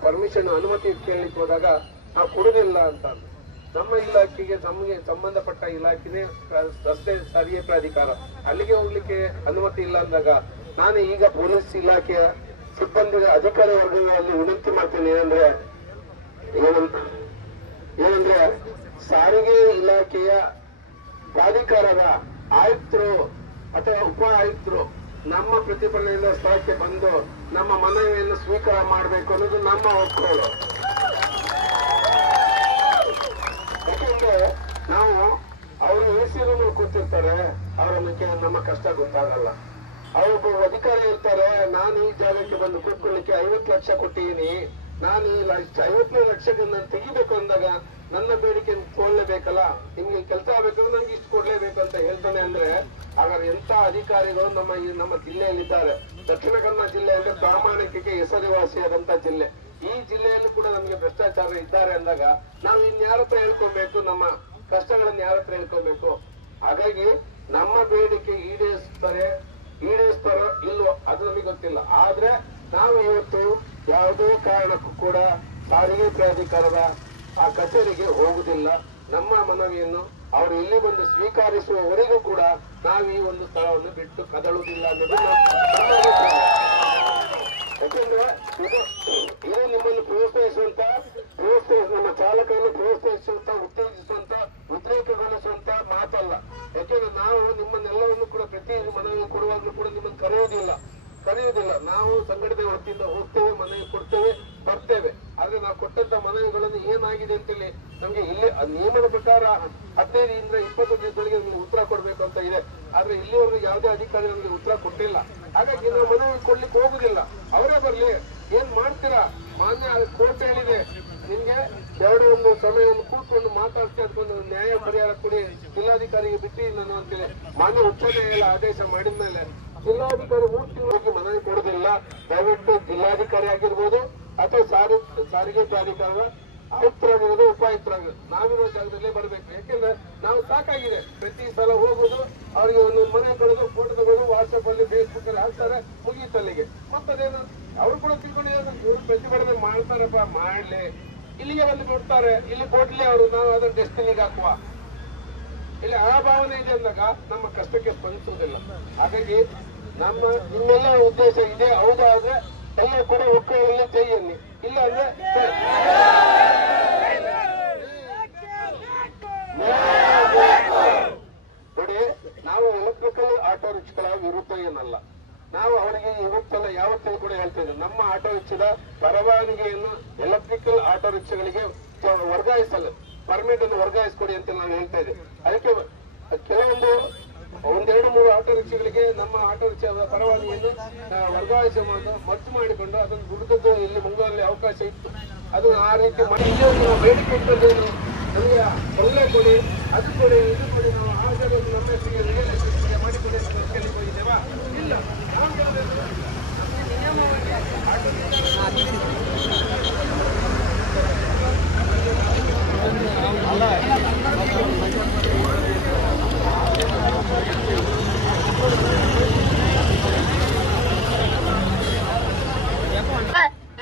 ಪರ್ಮಿಷನ್ ಅನುಮತಿ ಕೇಳಲಿಕ್ಕೆ ಹೋದಾಗ ನಾವು ಕೊಡುದಿಲ್ಲ ಅಂತ. ನಮ್ಮ ಇಲಾಖೆಗೆ ನಮಗೆ ಸಂಬಂಧಪಟ್ಟ ಇಲಾಖೆನೇ ರಸ್ತೆ ಸಾರಿಗೆ ಪ್ರಾಧಿಕಾರ, ಅಲ್ಲಿಗೆ ಹೋಗ್ಲಿಕ್ಕೆ ಅನುಮತಿ ಇಲ್ಲ ಅಂದಾಗ ನಾನು ಈಗ ಪೊಲೀಸ್ ಇಲಾಖೆಯ ಸಿಬ್ಬಂದಿ ಅಧಿಕಾರಿ ವರ್ಗಗಳಲ್ಲಿ ವಿನಂತಿ ಮಾಡ್ತೇನೆ. ಏನಂದ್ರೆ ಸಾರಿಗೆ ಇಲಾಖೆಯ ಪ್ರಾಧಿಕಾರದ ಆಯುಕ್ತರು ಅಥವಾ ಉಪ ಆಯುಕ್ತರು ನಮ್ಮ ಪ್ರತಿಭಟನೆಯಿಂದ ಸ್ಥಳಕ್ಕೆ ಬಂದು ನಮ್ಮ ಮನವಿಯನ್ನು ಸ್ವೀಕಾರ ಮಾಡಬೇಕು ಅನ್ನೋದು ನಮ್ಮ ಒಕ್ಕೂರು. ಯಾಕೆಂದ್ರೆ ನಾವು ಅವರು AC ರೂಮಲ್ಲಿ ಕೂತಿರ್ತಾರೆ, ಅವರನ್ನ ನಮ್ಮ ಕಷ್ಟ ಗೊತ್ತಾಗಲ್ಲ. ಅವರೊಬ್ಬ ಅಧಿಕಾರಿ ಇರ್ತಾರೆ, ನಾನು ಈ ಜಾಗಕ್ಕೆ ಬಂದು ಕೂತ್ಕೊಳ್ಳಿಕ್ಕೆ 50 ಲಕ್ಷ ಕೊಟ್ಟಿದ್ದೀನಿ, ನಾನು ಈ 50 ಲಕ್ಷದಿಂದ ತೆಗಿಬೇಕು ಅಂದಾಗ ನನ್ನ ಬೇಡಿಕೆ ಕೊಡ್ಲೇಬೇಕಲ್ಲ, ನಿಮ್ಗೆ ಕೆಲಸ ಆಗ್ಬೇಕಂದ್ರೆ ನಂಗೆ ಇಷ್ಟು ಕೊಡ್ಲೇಬೇಕು ಅಂತ ಹೇಳ್ತಾನೆ. ಅಂದ್ರೆ ಹಾಗಾದ್ರೆ ಎಂತ ಅಧಿಕಾರಿಗಳು ನಮ್ಮ ಜಿಲ್ಲೆಯಲ್ಲಿದ್ದಾರೆ. ದಕ್ಷಿಣ ಕನ್ನಡ ಜಿಲ್ಲೆಯಲ್ಲಿ ಪ್ರಾಮಾಣಿಕಕ್ಕೆ ಹೆಸರುವಾಸಿಯಾದಂತ ಜಿಲ್ಲೆ. ಈ ಜಿಲ್ಲೆಯಲ್ಲೂ ಕೂಡ ನಮಗೆ ಭ್ರಷ್ಟಾಚಾರ ಇದ್ದಾರೆ ಅಂದಾಗ ನಾವು ಇನ್ಯಾರ ಹತ್ರ ಹೇಳ್ಕೊಬೇಕು, ನಮ್ಮ ಕಷ್ಟಗಳನ್ನ ಯಾರ ಹತ್ರ ಹೇಳ್ಕೊಬೇಕು? ಹಾಗಾಗಿ ನಮ್ಮ ಬೇಡಿಕೆ ಈಡೇರಿಸ್ತಾರೋ ಇಲ್ವೋ ಅದು ನಮಗೆ ಗೊತ್ತಿಲ್ಲ. ಆದ್ರೆ ನಾವು ಇವತ್ತು ಯಾವುದೇ ಕಾರಣಕ್ಕೂ ಕೂಡ ಸಾರಿಗೆ ಪ್ರಾಧಿಕಾರದ ಆ ಕಚೇರಿಗೆ ಹೋಗುದಿಲ್ಲ. ನಮ್ಮ ಮನವಿಯನ್ನು ಅವರು ಇಲ್ಲಿ ಬಂದು ಸ್ವೀಕರಿಸುವವರೆಗೂ ಕೂಡ ನಾವು ಈ ಒಂದು ಸ್ಥಳವನ್ನು ಬಿಟ್ಟು ಕದಳುವುದಿಲ್ಲ ಅನ್ನೋದು ಯಾಕೆಂದ್ರೆ ಇದು ನಿಮ್ಮನ್ನು ಪ್ರೋತ್ಸಾಹಿಸುವಂತ ನಮ್ಮ ಚಾಲಕರನ್ನು ಪ್ರೋತ್ಸಾಹಿಸುವಂತ ಉತ್ತೇಜಿಸುವಂತ ಉದ್ರೇಕಗೊಳಿಸುವಂತ ಮಾತಲ್ಲ. ಯಾಕೆಂದ್ರೆ ನಾವು ನಿಮ್ಮನ್ನೆಲ್ಲವನ್ನು ಕೂಡ ಪ್ರತಿ ಮನವಿ ಕೊಡುವಾಗಲೂ ಕೂಡ ನಿಮ್ಮನ್ನು ಕರೆಯುವುದಿಲ್ಲ. ನಾವು ಸಂಘಟನೆ ವತಿಯಿಂದ ಹೋಗ್ತೇವೆ, ಮನವಿ ಕೊಡ್ತೇವೆ, ಬರ್ತೇವೆ. ಆದ್ರೆ ನಾವು ಕೊಟ್ಟಂತ ಮನವಿಗಳನ್ನು ಏನಾಗಿದೆ ಅಂತೇಳಿ ನಮ್ಗೆ ಇಲ್ಲಿ ನಿಯಮದ ಪ್ರಕಾರ 15ರಿಂದ 20 ದಿವಸಗಳಿಗೆ ನಮ್ಗೆ ಉತ್ತರ ಕೊಡ್ಬೇಕು ಅಂತ ಇದೆ. ಆದ್ರೆ ಇಲ್ಲಿವರೆಗೂ ಯಾವುದೇ ಅಧಿಕಾರಿ ನಮ್ಗೆ ಉತ್ತರ ಕೊಟ್ಟಿಲ್ಲ. ಹಾಗಾಗಿ ನಾವು ಮನವಿ ಕೊಡ್ಲಿಕ್ಕೆ ಹೋಗುದಿಲ್ಲ. ಅವರೇ ಬರ್ಲಿ, ಏನ್ ಮಾಡ್ತೀರಾ? ಮಾನ್ಯ ಕೋರ್ಟ್ ಹೇಳಿದೆ ನಿಮ್ಗೆ ಒಂದು ಸಮಯವನ್ನು ಕೂತ್ಕೊಂಡು ಮಾತಾಡ್ಸಿ ಅದಕ್ಕೊಂದು ನ್ಯಾಯ ಪರಿಹಾರ ಕೊಡಿ, ಜಿಲ್ಲಾಧಿಕಾರಿಗೆ ಬಿಟ್ಟು ನಾನು ಅಂತೇಳಿ ಮಾನ್ಯ ಉಚ್ಚ ನ್ಯಾಯಾಲಯ ಆದೇಶ ಮಾಡಿದ ಮೇಲೆ ಜಿಲ್ಲಾಧಿಕಾರಿ 3 ತಿಂಗಳಿಗೆ ಮನವಿ ಕೊಡುದಿಲ್ಲ. ದಯವಿಟ್ಟು ಜಿಲ್ಲಾಧಿಕಾರಿ ಆಗಿರ್ಬೋದು ಅಥವಾ ಸಾರಿಗೆ ಪ್ರಾಧಿಕಾರದ ಆಯುಕ್ತರಾಗಿರೋದು ಉಪಾಯುಕ್ತರಾಗಿರೋದು ನಾವಿರೋ ಜಾಗದಲ್ಲೇ ಬರ್ಬೇಕು. ಯಾಕೆಂದ್ರೆ ನಾವು ಸಾಕಾಗಿದೆ ಪ್ರತಿ ಸಲ ಹೋಗುದು, ಅವ್ರಿಗೆ ಒಂದು ಮನೆ ಕಳೆದು ಫೋಟೋ ತಗೋದು ವಾಟ್ಸ್ಆಪ್ ಅಲ್ಲಿ ಫೇಸ್ಬುಕ್ ಅಲ್ಲಿ ಹಾಕ್ತಾರೆ, ಮುಗೀತಲ್ಲಿಗೆ. ಮತ್ತದೇನು ಅವ್ರು ಕೂಡ ತಿಳ್ಕೊಂಡಿದ್ದಾರೆ, ಇವ್ರು ಪ್ರತಿಭಟನೆ ಮಾಡ್ತಾರಪ್ಪ, ಮಾಡ್ಲಿ, ಇಲ್ಲಿಗೆ ಬಂದು ಕೊಡ್ತಾರೆ, ಇಲ್ಲಿ ಕೊಡ್ಲಿ ಅವರು, ನಾವು ಅದನ್ನ ಡೆಸ್ಟಿನಿಗೆ ಹಾಕುವ. ಇಲ್ಲಿ ಆ ಭಾವನೆ ಇದೆ ಅಂದಾಗ ನಮ್ಮ ಕಷ್ಟಕ್ಕೆ ಸ್ಪಂದಿಸುವುದಿಲ್ಲ. ಹಾಗಾಗಿ ನಿಮ್ಮೆಲ್ಲ ಉದ್ದೇಶ ಇದೆ, ಹೌದಾದ್ರೆ ಎಲ್ಲ ಕೂಡ ಒಕ್ಕೂಟದಲ್ಲಿ ಕೈಯಲ್ಲಿ, ಇಲ್ಲ ಅಂದ್ರೆ ನೋಡಿ, ನಾವು ಎಲೆಕ್ಟ್ರಿಕಲ್ ಆಟೋ ರಿಕ್ಷಾಗಳ ವಿರುದ್ಧ ಏನಲ್ಲ. ನಾವು ಅವರಿಗೆ ಇವತ್ತೆಲ್ಲ ಯಾವತ್ತೂ ಕೂಡ ಹೇಳ್ತೇವೆ, ನಮ್ಮ ಆಟೋ ರಿಕ್ಷಾದ ಪರವಾನಗಿಯನ್ನು ಎಲೆಕ್ಟ್ರಿಕಲ್ ಆಟೋ ರಿಕ್ಷಾಗಳಿಗೆ ವರ್ಗಾಯಿಸಲು ಪರ್ಮಿಟ್ ಅನ್ನು ವರ್ಗಾಯಿಸ್ಕೊಡಿ ಅಂತ ನಾವು ಹೇಳ್ತಾ ಇದ್ದೇವೆ. ಅದಕ್ಕೆ ಕೆಲವೊಂದು 1-2-3 ಆಟೋ ರಿಕ್ಷಾಗಳಿಗೆ ನಮ್ಮ ಆಟೋ ರಿಕ್ಷಾದ ಪರವಾನಗಿಯನ್ನು ವರ್ಗಾಯಿಸಿ ಮರ್ಜು ಮಾಡಿಕೊಂಡು ಅದನ್ನು ದುಡಿದದ್ದು ಇಲ್ಲಿ ಮಂಗಳೂರಲ್ಲಿ ಅವಕಾಶ ಇತ್ತು. ಅದು ಆ ರೀತಿ ಬೇಡಿಕೆ ಇಟ್ಟದ್ದು ನಮಗೆ ಒಳ್ಳೆ ಕೊಡಿ, ಅದು ಕೊಡಿ, ಇದು ಕೊಡಿ, ನಾವು ಆ ಜಾಗದಲ್ಲಿ ನಮ್ಮ ಹೆಸರಿಗೆ ರಿಯಲ್ ಎಸ್ಟೇಟ್ಗೆ ಮಾಡಿಕೊಡಿ ಅಂತ ಕೇಳಿ ಹೋಗಿದ್ದೇವಾ? ಇಲ್ಲ. ನಾವು ಕೇಳಬೇಕು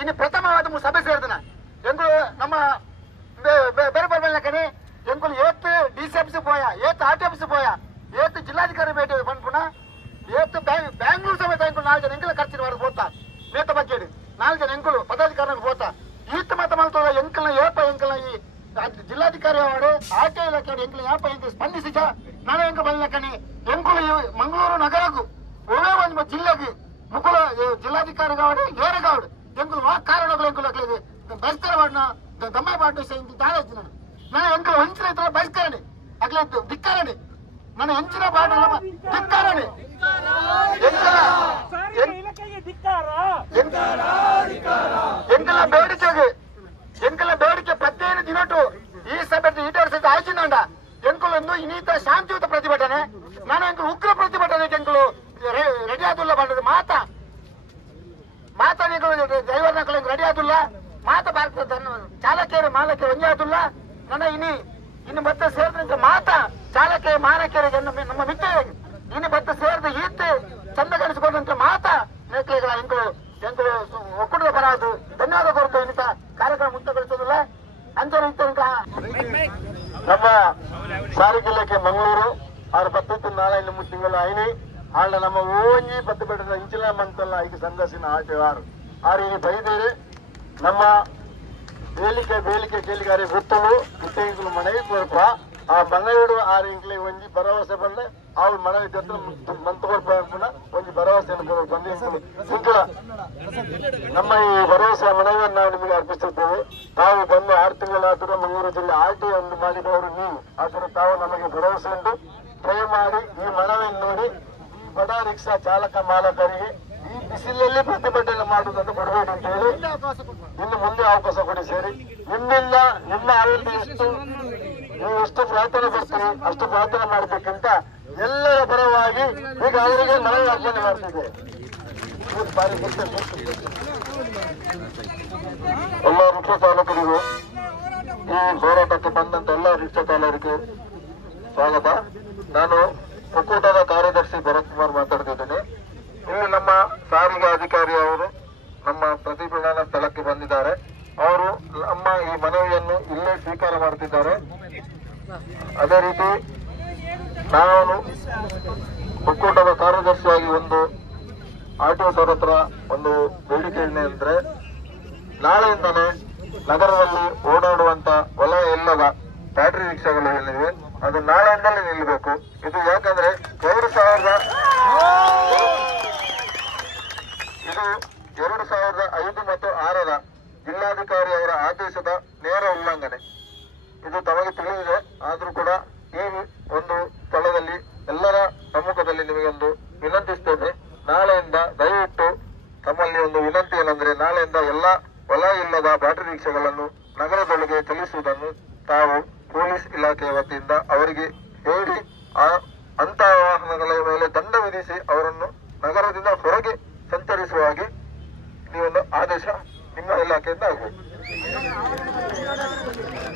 ಇನ್ನು ಪ್ರಥಮವಾದ ಸಭೆ ಸೇರಿದನ ಎಂಗಳು ನಮ್ಮ ಬೇರೆ ಬರ್ಬಲ್ನಕನೆ ಎಂಗಳು ಏತ್ ಡಿಸಿ ಆಫೀಸ್ போயா, ಏತ್ ಆರ್ಟಿ ಆಫೀಸ್ போயா, ಏತ್ ಜಿಲ್ಲಾಧಿಕಾರಿ ಭೇಟಿ ಪಂಪುನ, ಏತ್ ಬ್ಯಾಂಗ್ಳೂರು ಸಮೇತ ಎಂಗಳು 4 ಜನ ಎಂಕಲ ಖರ್ಚಿನ ವಾರ ಹೋತಾ ಮೇತ ಬಗ್ಗೆ 4 ಜನ ಎಂಗಳು ಪದಾಧಿಕಾರಿಗಳು ಹೋತಾ ಈತ್ ಮಾತ ಮಾಡ್ತದ ಎಂಕಲ್ನ ಏಪ ಎಂಕಲ್ನ ಈ ಜಿಲ್ಲಾಧಿಕಾರಿ ಅವರು ಆರ್ಟಿ ಇಲಾಖೆ ಎಂಕಲ್ ಯಾಪ ಎಂಕ ಸ್ಪಂದಿಸಿದ ನಾನು ಎಂಕ ಬಲ್ಲಕನೆ ಎಂಕುಲು ಮಂಗಳೂರು ನಗರಕ್ಕೂ ಒಳ್ಳೆ ಒಂದು ಜಿಲ್ಲೆಗೆ ಮುಕುಲ ಜಿಲ್ಲಾಧಿಕಾರಿಗಾವಡೆ ಏರಗಾವಡೆ ಎಂಕುಲು ಕಾರಣಗಳು ಎಂಕುಲು ಬಹಿಷ್ಕಾರ ಮಾಡಿನ ದಮ್ಮ ಪಾಠ ತಾಳಿನ ನಾನು ಎಂಕಲು ಹೆಂಚಿನ ಇತರ ಬಹಿಷ್ಕರಣೆ ಅಗ್ಲ ಧಿಕ್ಕಾರಣೆ ನನ್ನ ಹೆಂಚಿನ ಪಾಠ ಧಿಕ್ಕಾರಣೆ ಎಂಕಲ ಬೇಡಿಕೆ 15 ದಿನಟ್ಟು ಈ ಸಭೆ ಈಡೇರಿಸಿದ ಆಯ್ಚಿನಂಡ ಎಂಕುಲೊಂದು ಇನ್ನೀತ ಶಾಂತಿಯುತ ಪ್ರತಿಭಟನೆ ನಾನು ಎಂಕಲು ಉಗ್ರ ಪ್ರತಿಭಟನೆಗೆ ಎಂಕಲು ರೆಡಿ ಆದುಲ್ಲ ಬಂದದ ಮಾತಾ ಡ್ರೈವರ್ ನಕಲು ರೆಡಿ ಆದುಲ್ಲ ಮಾತ ಭಾರತ ಚಾಲಕಿಯರು ಮಾಲಕಿಯರು ಒಂದೇ ಆದುಲ್ಲ ನನ್ನ ಇನ್ನು ಮತ್ತೆ ಸೇರಿದ ಮಾತಾ ಚಾಲಕಿಯ ಮಾಲಕಿಯರಿಗೆ ನಮ್ಮ ಮಿತ್ರ ಇನ್ನು ಮತ್ತೆ ಸೇರಿದ ಈತ್ ಚಂದಗಳಿಸಿಕೊಂಡಂತ ಮಾತಾ ನೇಕಲೆಗಳ ಎಂಕಲು ಒಕ್ಕೂಟದ ಬರಾದು ಧನ್ಯವಾದ ಕೊರತು ಇನ್ನಿತ ಕಾರ್ಯಕ್ರಮ ಮುಕ್ತಗೊಳಿಸೋದಿಲ್ಲ ಅಂಚೆ ನಮ್ಮ ಸಾರಿಗೆ ಇಲಾಖೆ ಮಂಗಳೂರು 6-10 ತಿಂಗಳು ಐನಿ ಆಳ ನಮ್ಮ ಓಂಜಿ 10 ಬೆಟ್ಟದ ಇಂಚಿನ ಮಂತಲ್ಲ ಐದು ಸಂಘಸಿನ ಆಟಗಾರು ಆರಿಗೆ ಬೈದೇರಿ ನಮ್ಮ ಬೇಲಿಕೆ ಕೇಳಿಗಾರಿ ಗೊತ್ತಲು ಇಟ್ಟೆಂಕಲು ಮನೆಗೆ ಕೊರಪ ಆ ಮನೆಯಡು 6 ಇಂಕ್ಲೆ ಒಂಜಿ ಭರವಸೆ ಬಂದೆ ಅವಳು ಮನೆಗೆ ಜೊತೆ ಮಂತ್ ಕೊರಪ ಒಂಜಿ ಭರವಸೆ ಬಂದಿಲ್ಲ. ನಮ್ಮ ಈ ಭರವಸೆ ಮನವಿಯನ್ನು ನಾವು ನಿಮಗೆ ಅರ್ಪಿಸುತ್ತೇವೆ. ತಾವು ಬಂದು 6 ತಿಂಗಳಾದರೂ ಮಂಗಳೂರು ಜಿಲ್ಲೆ ಆರ್ಟಿ ಒಂದು ಮಾಡಿದವರು ನೀವು, ಆದರೆ ತಾವು ನಮಗೆ ಭರವಸೆ ಉಂಟು. ದಯಮಾಡಿ ಈ ಮನವಿಯನ್ನು ನೋಡಿ ಬಡ ರಿಕ್ಷಾ ಚಾಲಕ ಮಾಲಕರಿಗೆ ಈ ಬಿಸಿಲಲ್ಲಿ ಪ್ರತಿಭಟನೆ ಮಾಡುವುದನ್ನು ಕೊಡಬೇಕು ಅಂತ ಹೇಳಿ ಇನ್ನು ಮುಂದೆ ಅವಕಾಶ ಕೊಡಿ. ಸೇರಿ ನಿಮ್ಮಿಂದ ನಿಮ್ಮ ಆರೋಗ್ಯ ನೀವು ಎಷ್ಟು ಪ್ರಾರ್ಥನೆ ಬರ್ತೀರಿ ಅಷ್ಟು ಪ್ರಾರ್ಥನೆ ಮಾಡಬೇಕಂತ ಎಲ್ಲರ ಪರವಾಗಿ ಈಗ ಅವರಿಗೆ ಮನವಿ ಅರ್ಪಣೆ ಮಾಡ್ತಿದೆ. ಎಲ್ಲ ರಿಕ್ಷಾ ಚಾಲಕರಿಗೂ ಈ ಹೋರಾಟಕ್ಕೆ ಬಂದಂತ ಎಲ್ಲ ರಿಕ್ಷಾ ಚಾಲಕರಿಗೆ ಸ್ವಾಗತ. ನಾನು ಒಕ್ಕೂಟದ ಕಾರ್ಯದರ್ಶಿ ಭರತ್ ಕುಮಾರ್ ಮಾತಾಡ್ತಿದ್ದೇನೆ. ಇನ್ನು ನಮ್ಮ ಸಾರಿಗೆ ಅಧಿಕಾರಿ ಅವರು ನಮ್ಮ ಪ್ರತಿಭಟನಾ ಸ್ಥಳಕ್ಕೆ ಬಂದಿದ್ದಾರೆ. ಅವರು ನಮ್ಮ ಈ ಮನವಿಯನ್ನು ಇಲ್ಲೇ ಸ್ವೀಕಾರ ಮಾಡ್ತಿದ್ದಾರೆ. ಅದೇ ರೀತಿ ನಾನು ಒಕ್ಕೂಟದ ಕಾರ್ಯದರ್ಶಿಯಾಗಿ ಒಂದು ಆಟೋ ಸರ್ ಹತ್ರ ಒಂದು ಬೇಡಿಕೆ ಏನಂದ್ರೆ, ನಾಳೆಯಿಂದಲೇ ನಗರದಲ್ಲಿ ಓಡಾಡುವಂತ ವಲಯ ಇಲ್ಲದ ಬ್ಯಾಟರಿ ರಿಕ್ಷಾಗಳು ಏನಿವೆ ಅದು ನಾಳೆಯಿಂದಲೇ ನಿಲ್ಲಬೇಕು. ಇದು ಯಾಕಂದ್ರೆ 2005 ಮತ್ತು 2006 ಜಿಲ್ಲಾಧಿಕಾರಿ ಮೇಲಾಧಿಕಾರಿಯವರ ಆದೇಶದ ನೇರ ಉಲ್ಲಂಘನೆ. ಇದು ತಮಗೆ ತಿಳಿದಿದೆ. ಆದ್ರೂ ಕೂಡ ಈ ಒಂದು ಸ್ಥಳದಲ್ಲಿ ಎಲ್ಲರ ಸಮ್ಮುಖದಲ್ಲಿ ನಿಮಗೊಂದು ವಿನಂತಿಸ್ತೇನೆ. ನಾಳೆಯಿಂದ ದಯವಿಟ್ಟು ತಮ್ಮಲ್ಲಿ ಒಂದು ವಿನಂತಿ ಏನಂದ್ರೆ, ನಾಳೆಯಿಂದ ಎಲ್ಲ ಹೊಲ ಇಲ್ಲದ ಬ್ಯಾಟರಿ ರಿಕ್ಷಾಗಳನ್ನು ನಗರದೊಳಗೆ ಚಲಿಸುವುದನ್ನು ತಾವು ಪೊಲೀಸ್ ಇಲಾಖೆಯ ವತಿಯಿಂದ ಅವರಿಗೆ ಹೇಳಿ ಅಂತಹ ವಾಹನಗಳ ಮೇಲೆ ದಂಡ ವಿಧಿಸಿ ಅವರನ್ನು ನಗರದಿಂದ ಹೊರಗೆ ಸಂಚರಿಸುವ ಹಾಗೆ ನೀವೊಂದು ಆದೇಶ ನಿಮ್ಮ ಇಲಾಖೆಯಿಂದ ಆಗಬೇಕು.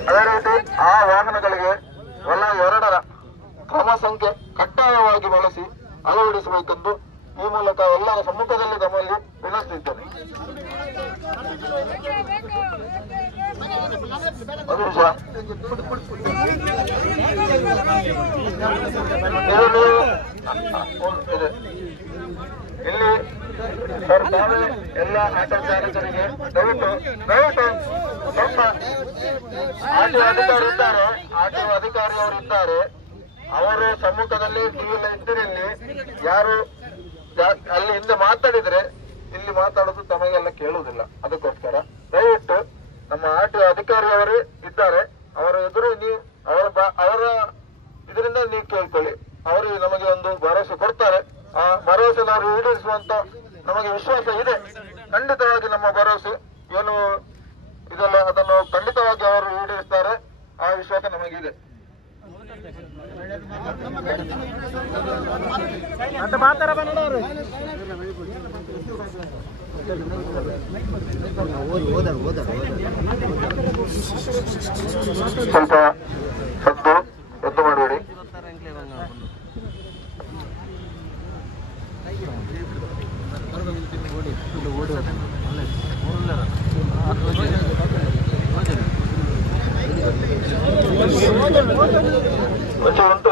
ಅದೇ ರೀತಿ ಆ ವಾಹನಗಳಿಗೆ ಹೊಲ 2ರ ಕ್ರಮ ಸಂಖ್ಯೆ ಕಡ್ಡಾಯವಾಗಿ ಬಳಸಿ ಅಳವಡಿಸಬೇಕೆಂದು ಈ ಮೂಲಕ ಎಲ್ಲರ ಸಮ್ಮುಖದಲ್ಲಿ ತಮ್ಮಲ್ಲಿ ವಿನಂತಿದ್ದೇನೆ. ಇಲ್ಲಿ ಸರ್ಕಾರ ಎಲ್ಲ ಆಟೋ ಚಾಲಕರಿಗೆ ದಯವಿಟ್ಟು ನಮ್ಮ ಆಟೋ ಅಧಿಕಾರಿ ಇದ್ದಾರೆ, ಆಟೋ ಅಧಿಕಾರಿಯವರಿದ್ದಾರೆ, ಅವರ ಸಮ್ಮುಖದಲ್ಲಿ ನೀವೆಲ್ಲ ಇದ್ದಿರಲ್ಲಿ ಯಾರು ಅಲ್ಲಿ ಹಿಂದೆ ಮಾತಾಡಿದ್ರೆ ಇಲ್ಲಿ ಮಾತಾಡೋದು ತಮಗೆಲ್ಲ ಕೇಳುವುದಿಲ್ಲ. ಅದಕ್ಕೋಸ್ಕರ ದಯವಿಟ್ಟು ನಮ್ಮ ಆಟೋ ಅಧಿಕಾರಿಯವರೇ ಇದ್ದಾರೆ, ಅವರ ಎದುರು ನೀವು ಅವರ ಇದರಿಂದ ನೀವು ಕೇಳ್ಕೊಳ್ಳಿ. ಅವರು ನಮಗೆ ಒಂದು ಭರವಸೆ ಕೊಡ್ತಾರೆ. ಆ ಭರವಸೆ ನಾವು ಈಡೇರಿಸುವಂತ ನಮಗೆ ವಿಶ್ವಾಸ ಇದೆ. ಖಂಡಿತವಾಗಿ ನಮ್ಮ ಭರವಸೆ ಏನು ಇದೆಲ್ಲ ಅದನ್ನು ಖಂಡಿತವಾಗಿ ಅವರು ಈಡೇರಿಸ್ತಾರೆ. ಆ ವಿಶ್ವಾಸ ನಮಗಿದೆ. ಸ್ವಲ್ಪ ಸದ್ದು ರದ್ದು ಮಾಡಬೇಡಿ. ಉಂಟು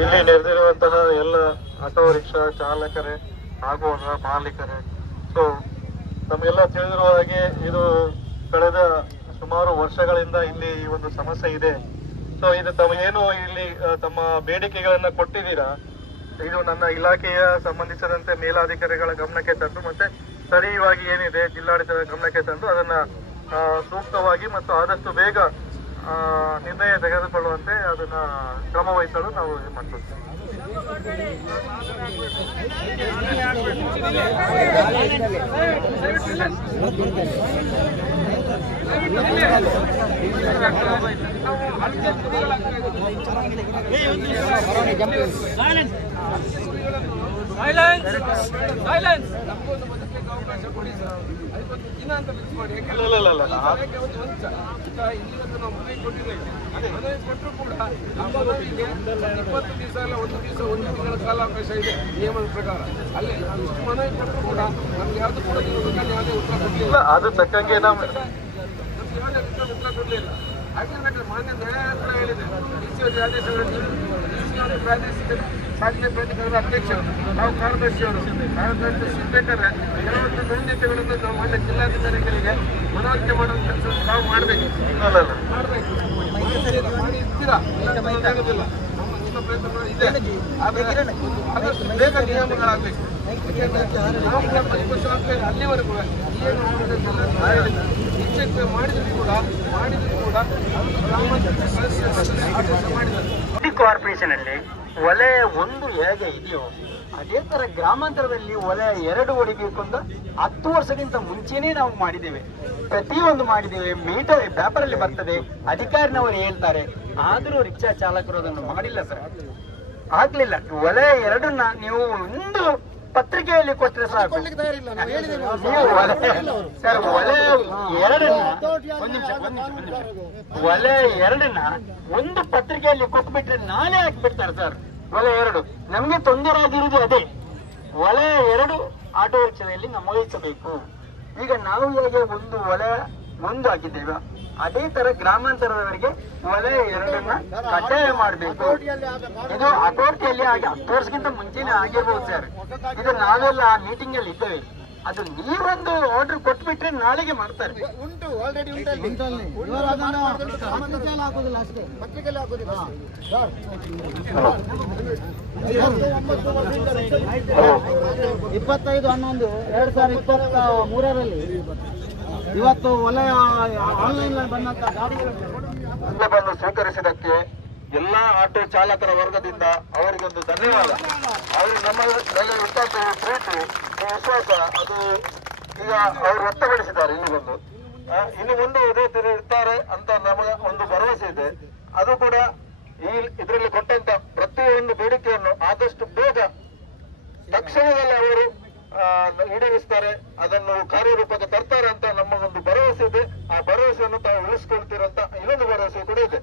ಇಲ್ಲಿ ನೆರೆದಿರುವಂತಹ ಎಲ್ಲ ಆಟೋ ರಿಕ್ಷಾ ಚಾಲಕರೇ ಹಾಗೂ ಅದರ ಮಾಲೀಕರೇ, ಸೊ ನಮಗೆಲ್ಲ ತಿಳಿದಿರುವ ಹಾಗೆ ಇದು ಕಳೆದ ಸುಮಾರು ವರ್ಷಗಳಿಂದ ಇಲ್ಲಿ ಈ ಒಂದು ಸಮಸ್ಯೆ ಇದೆ. ಸೊ ಇದು ತಮ್ಮ ಏನು ಇಲ್ಲಿ ತಮ್ಮ ಬೇಡಿಕೆಗಳನ್ನ ಕೊಟ್ಟಿದ್ದೀರಾ, ಇದು ನನ್ನ ಇಲಾಖೆಯ ಸಂಬಂಧಿಸಿದಂತೆ ಮೇಲಾಧಿಕಾರಿಗಳ ಗಮನಕ್ಕೆ ತಂದು ಮತ್ತೆ ಸ್ಥಳೀಯವಾಗಿ ಏನಿದೆ ಜಿಲ್ಲಾಡಳಿತದ ಗಮನಕ್ಕೆ ತಂದು ಅದನ್ನ ಸೂಕ್ತವಾಗಿ ಮತ್ತು ಆದಷ್ಟು ಬೇಗ ನಿರ್ಣಯ ತೆಗೆದುಕೊಳ್ಳುವಂತೆ ಅದನ್ನ ಕ್ರಮ ವಹಿಸಲು ನಾವು ಮಾಡ್ತೀವಿ. ಕೊಟ್ಟರು ಕೂಡ ಮನವಿಗೆ 20 ದಿವಸ ಅಲ್ಲ, 1 ದಿವಸ 1 ತಿಂಗಳ ಕಾಲಾವಕಾಶ ಇದೆ ನಿಯಮದ ಪ್ರಕಾರ. ಅಲ್ಲಿ ನಾವು ಇಷ್ಟು ಮನವಿ ಕೊಟ್ಟರು ಕೂಡ ನಮ್ಗೆ ಯಾವ್ದು ಕೂಡ ಯಾವುದೇ ಉತ್ತರ ಕೊಡಲಿಲ್ಲ. ಅದು ತಕ್ಕಂಗೆ ಯಾವುದೇ ಉತ್ತರ ಕೊಡಲಿಲ್ಲ. ಹಾಗೆ ಮಾನ್ಯ ನ್ಯಾಯಾಲಯ ಹೇಳಿದೆ, ಡಿಸಿಒ ಆದೇಶಗಳಲ್ಲಿ ಡಿಸಿಒ ಪ್ರಾದೇಶಿಕ ಸಾರಿಗೆ ಪ್ರಾಧಿಕಾರದ ಅಧ್ಯಕ್ಷರು ನಾವು ಕಾರ್ಯದರ್ಶಿಯವರು ಸಿದ್ಧಕರ ಕೆಲವೊಂದು ನ್ಯೂನತೆಗಳನ್ನು ನಾವು ಮಾನ್ಯ ಜಿಲ್ಲಾಧಿಕಾರಿಗಳಿಗೆ ಮನವರಿಕೆ ಮಾಡುವ ಕೆಲಸ ನಾವು ಮಾಡಬೇಕು. ಮಾಡಿ ಇರ್ತೀರಾ ಆಗೋದಿಲ್ಲ, ನಮ್ಮ ಪ್ರಯತ್ನ ಇದೆ. ಆದಷ್ಟು ಬೇಗ ನಿಯಮಗಳಾಗಬೇಕು. ನಾವು ಕೂಡ ಪರಿಪಕ್ವವಾಗ್ತೇವೆ. ಅಲ್ಲಿವರೆಗೂ ಏನು ಮಾಡಿದ್ರು ಕೂಡ ಕಾರ್ಪೊರೇಷನ್ ಅಲ್ಲಿ ವಲಯ 1 ಹೇಗೆ ಇದೆಯೋ ಅದೇ ತರ ಗ್ರಾಮಾಂತರದಲ್ಲಿ ವಲಯ 2 ಹೊಡಿಬೇಕು ಅಂತ 10 ವರ್ಷಕ್ಕಿಂತ ಮುಂಚೆನೇ ನಾವು ಮಾಡಿದ್ದೇವೆ. ಪ್ರತಿಯೊಂದು ಮಾಡಿದ್ದೇವೆ. ಮೀಟರ್ ಪೇಪರ್ ಅಲ್ಲಿ ಬರ್ತದೆ, ಅಧಿಕಾರಿನವರು ಹೇಳ್ತಾರೆ. ಆದರೂ ರಿಕ್ಷಾ ಚಾಲಕರು ಅದನ್ನು ಮಾಡಿಲ್ಲ ಸರ್, ಆಗ್ಲಿಲ್ಲ. ವಲಯ 2ನ್ನ ನೀವು ಒಂದು ಪತ್ರಿಕೆಯಲ್ಲಿ ಕೊಟ್ಟರೆ ಸಾಕು. ನೀವು ಸರ್ ವಲಯ 2ನ್ನ ವಲಯ 2ನ್ನ ಒಂದು ಪತ್ರಿಕೆಯಲ್ಲಿ ಕೊಟ್ಬಿಟ್ರೆ ನಾಳೆ ಹಾಕ್ಬಿಡ್ತಾರೆ ಸರ್. ವಲಯ 2 ನಮ್ಗೆ ತೊಂದರೆ ಆಗಿರುವುದು ಅದೇ. ವಲಯ 2 ಆಟೋ ರಿಕ್ಷಾದಲ್ಲಿ ನಮೂದಿಸಬೇಕು. ಈಗ ನಾವು ಹೇಗೆ ಒಂದು ವಲಯ 1 ಆಗಿದ್ದೇವೆ, ಅದೇ ತರ ಗ್ರಾಮಾಂತರದವರಿಗೆ ವಲಯ 2ನ್ನ ಕಡ್ಡಾಯ ಮಾಡಬೇಕು. ಇದು ಅಥಾರಿಟಿಯಲ್ಲಿ ಆಗಿ 10 ವರ್ಷಕ್ಕಿಂತ ಮುಂಚೆನೆ ಆಗಿರ್ಬೋದು ಸರ್. ಇದು ನಾವೆಲ್ಲ ಮೀಟಿಂಗ್ ಅಲ್ಲಿ ಇದ್ದೇವೆ. ಅದು ನೀವೊಂದು ಆರ್ಡರ್ ಕೊಟ್ಬಿಟ್ರೆ ನಾಳೆಗೆ ಮಾಡ್ತಾರೆ. ಉಂಟು, ಆಲ್ರೆಡಿ ಉಂಟಲ್ಲಿ. ಹಾಕೋದಿಲ್ಲ ಅಷ್ಟೇ, ಪತ್ರಿಕೆಯಲ್ಲಿ ಹಾಕೋದಿಲ್ಲ. 25/11/2023 ಇವತ್ತು ಒಳ್ಳೆಯ ಆನ್ಲೈನ್ ಬಂದಂತ ಗಾಡಿಗಳು ಬಂದು ಸ್ವೀಕರಿಸಿದ್ದಕ್ಕೆ ಎಲ್ಲಾ ಆಟೋ ಚಾಲಕರ ವರ್ಗದಿಂದ ಅವರಿಗೊಂದು ಧನ್ಯವಾದ. ಅವರು ನಮ್ಮ ಮೇಲೆ ಇಟ್ಟಂತ ಪ್ರೀತಿ, ವಿಶ್ವಾಸ ಅದು ಈಗ ಅವರು ವ್ಯಕ್ತಪಡಿಸಿದ್ದಾರೆ. ಇಲ್ಲಿ ಬಂದು ಇನ್ನು ಮುಂದೆ ಇದೇ ತೀರಿ ಇರ್ತಾರೆ ಅಂತ ನಮಗೆ ಒಂದು ಭರವಸೆ ಇದೆ. ಅದು ಕೂಡ ಇದರಲ್ಲಿ ಕೊಟ್ಟಂತ ಪ್ರತಿಯೊಂದು ಬೇಡಿಕೆಯನ್ನು ಆದಷ್ಟು ಬೇಗ ತಕ್ಷಣದಲ್ಲಿ ಅವರು ಈಡೇರಿಸ್ತಾರೆ, ಅದನ್ನು ಕಾರ್ಯರೂಪಕ್ಕೆ ತರ್ತಾರೆ ಅಂತ ನಮ್ಮ ಒಂದು ಭರವಸೆ ಇದೆ. ಆ ಭರವಸೆಯನ್ನು ತಾವು ಉಳಿಸ್ಕೊಳ್ತೀರಂತ ಇನ್ನೊಂದು ಭರವಸೆ ಕೂಡ ಇದೆ.